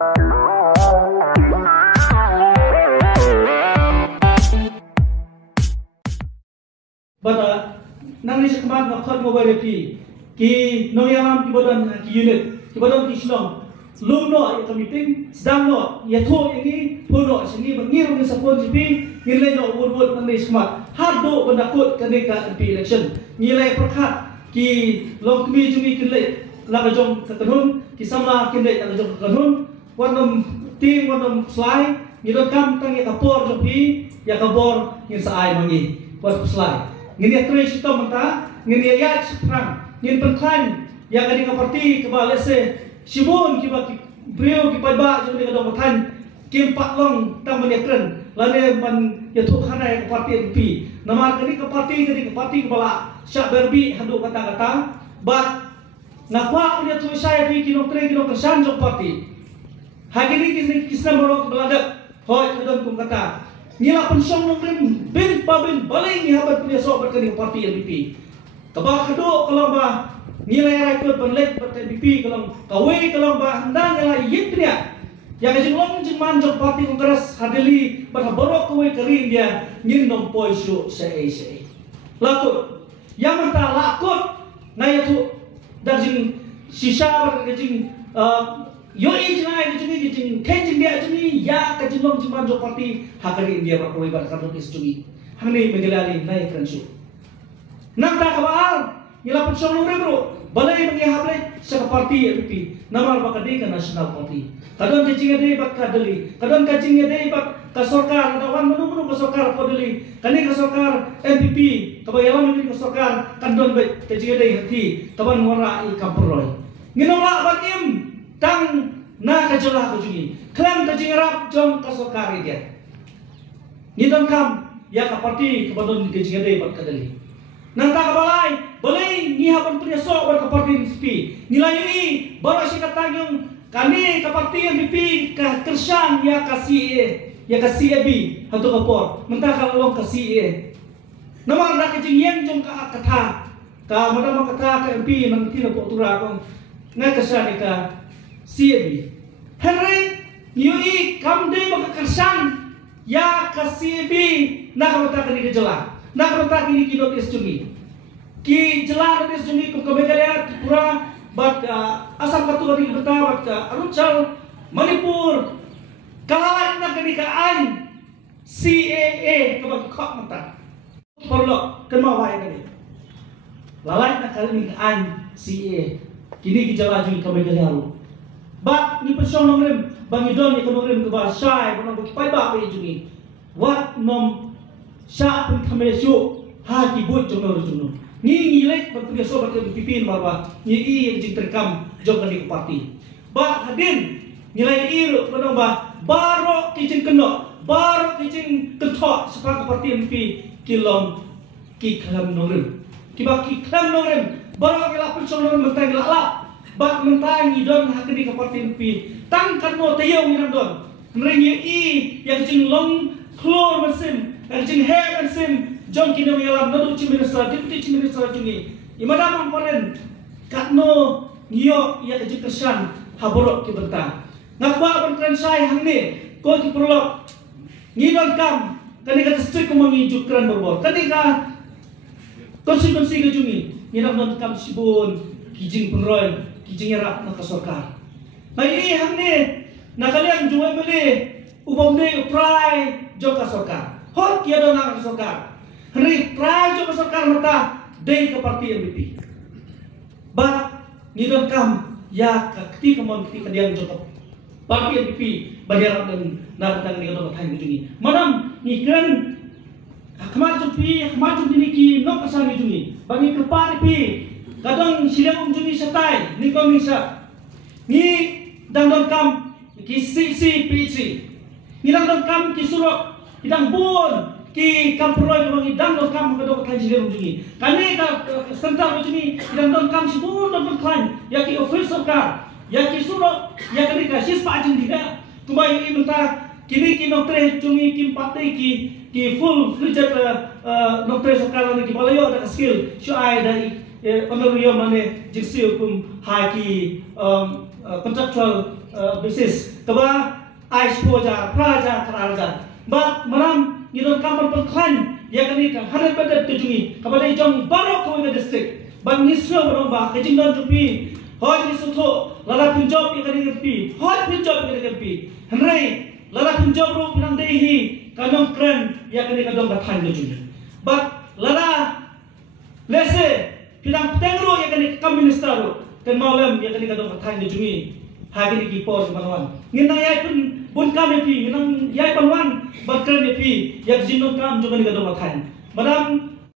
But nang ni sekemat makot mobile ki noyalam ki bodan ki unit ki bodan ki silong lumno ya meeting sedang no ya tho ini puno sini mengir ni sapon jipi nilai no word nang ni sekemat hardo bendakut kenika election nilai perkat ki long kemi jumi kilai lagajong kekenun ki samla kilai lagajong kekenun wanam ting wanam slide ngidon kam tang ya kapor jopi ya kabor ngin saai mangi was slide ngin ya tres itu menta ngin ya yat perang ngin penklan ya kadi ka parti ke ba lese sibon ki ba ki brio ki padba jong ni kadong mathan kim pak long tang man yakren lane man ya thu khana ka parti MP namar kadi ka parti ke bala syak berbi hadu kata-kata bat nakwa punya tu saya bi kino kesan jong parti hagini kisna borok belada hoy kadon kum kata nila pensong nongrim bin pabin baling ni habat punya so berkani parti MVP kabah kado kalau ba nilai rakyat berlek parti MVP kalau kawai kalau ba hendang nilai yitria yang kajing long jing manjok parti kongres hadili bah borok kawai kering dia ngin nom poisu sei lakut yang mentah lakut na yatu darjing sisa kajing yoi jenai kajing kajing dia jeni ya kajing long jing manjok parti hakari dia berkawai bar kadon isjui hangni megelali naik kansu nang tak kabal nila pensong nong bro balai mengihablai sa parti MVP namar bakadi ka national party kadon kajing ade bak kadeli kadon kajing ade bak ka sarkar kawan menu ka sarkar podeli kani ka sarkar MVP kabayawan ni ka sarkar kadon ba kajing ade hati kawan wara I kamproy nginola bakim tang na kajola kajungi klam kajing rap jong ka sarkar dia ngidon kam ya ka parti kabadon kajing ade bak kadeli nanta balai ni hapan punya so ber keparti MVP nilai ini baru si kata yung kani keparti MVP ka kersan ya kasih B hantu kapor mentah kalau long kasih nama nak kejengien jong ka kata ka mana kata ka MP nanti nak tura kong ngai kersan ka CAB Henry yui kam dei maka kersan ya kasih B nak kata kini kejelah nak kata kini kinot isjungi ki jelah notis jungi kum kabegalya pura bat asam katu kadi beta bat Arunachal Manipur kalalai na kani ka an CAA kabag khok mata perlo kenma wai kani lalai na kani ka an CAA kini ki jelah jungi kabegalya ru bat ni pensong nongrim bangidon ni konongrim ke bahasa bonong pai ba pe jungi wat nom sya pun khamesyu ha ki but jomno jomno ni ngilek bertugas so berke pipin barba ni yang jing terkam jong kali parti ba hadin nilai iru padang ba baro kijing keno baro kijing kentok sepak parti MP kilom ki klam nongrim kiba ki klam nongrim baro kila pensong nongrim mentang lak ba mentang idon hakini ke parti MP tangkan mo tayo ngiram don nrengi yang jing long klor mesim yang jing he mesim jong kini mengalam nadu chief minister deputy chief minister jungi imada mamparen katno ngiyo ia kesan haborok ki benta ngakwa bertren sai hangne ko ki prolog ngidon kam kani ka district ko mangi jukran borbor kani ka konstituensi ke jungi ngidon don kam sibun kijing penroy kijing rap na kasarkar mai hangne nakaliang juwe bele ubomde prai jok kasarkar hot kia don na kasarkar Hari prajo kasarkar mata day ke parti MVP. Ba ngidon kam ya kakti kamon kti kadiang jokop parti MVP bagian dan naratang ni kadon thang jungi. Manam ngikran khmat jupi ki nok asami jungi. Bagi ke parti kadang silang jungi satai ni komisa. Ni dangdon kam ki CCPC. Ni dangdon kam ki surok idang bon ki kamproy ko ngi dang kam ko do kan jile jungi kani ka sentar jungi dang kam sibun do kan ya ki official ka ya ki suro ya kani ka sis pa jing diga kumai i menta kini ki noktre jungi kim patai ki full fledged noktre sokala ni ki balayo da skill shu ai da honorarium mane jiksi kum ha ki contractual basis kaba ais poja praja karaja but manam nidon kampan perklan yakni ka 100% tujungi kaba dai jong barok ko ga district ban nislo bono ba kajing don jupi hoj ni sutho lala pinjob yakni pi hoj pinjob yakni pi hanrai lala pinjob ro pinang dei hi kanong kren yakni kadong bathan tujungi but lala lese pinang tengro yakni kam minister ro kan malam yakni kadong bathan tujungi hagini ki por banwan ngina yai pun bun kam pi nang yai banwan bakran pi yak jinon kam jogani kadong bathan madam